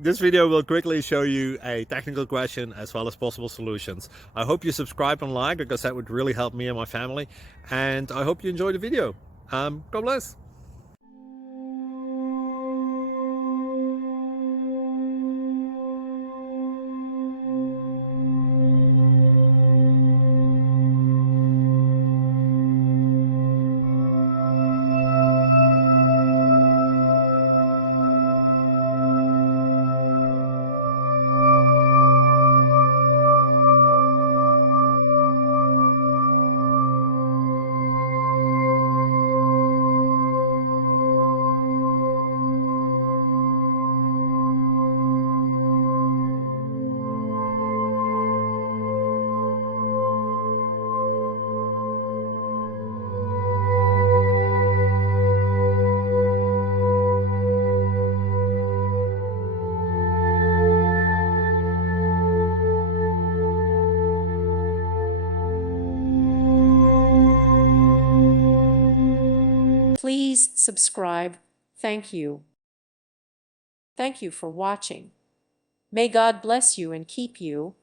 This video will quickly show you a technical question as well as possible solutions. I hope you subscribe and like, because that would really help me and my family. And I hope you enjoy the video. God bless. Please subscribe. Thank you. Thank you for watching. May God bless you and keep you.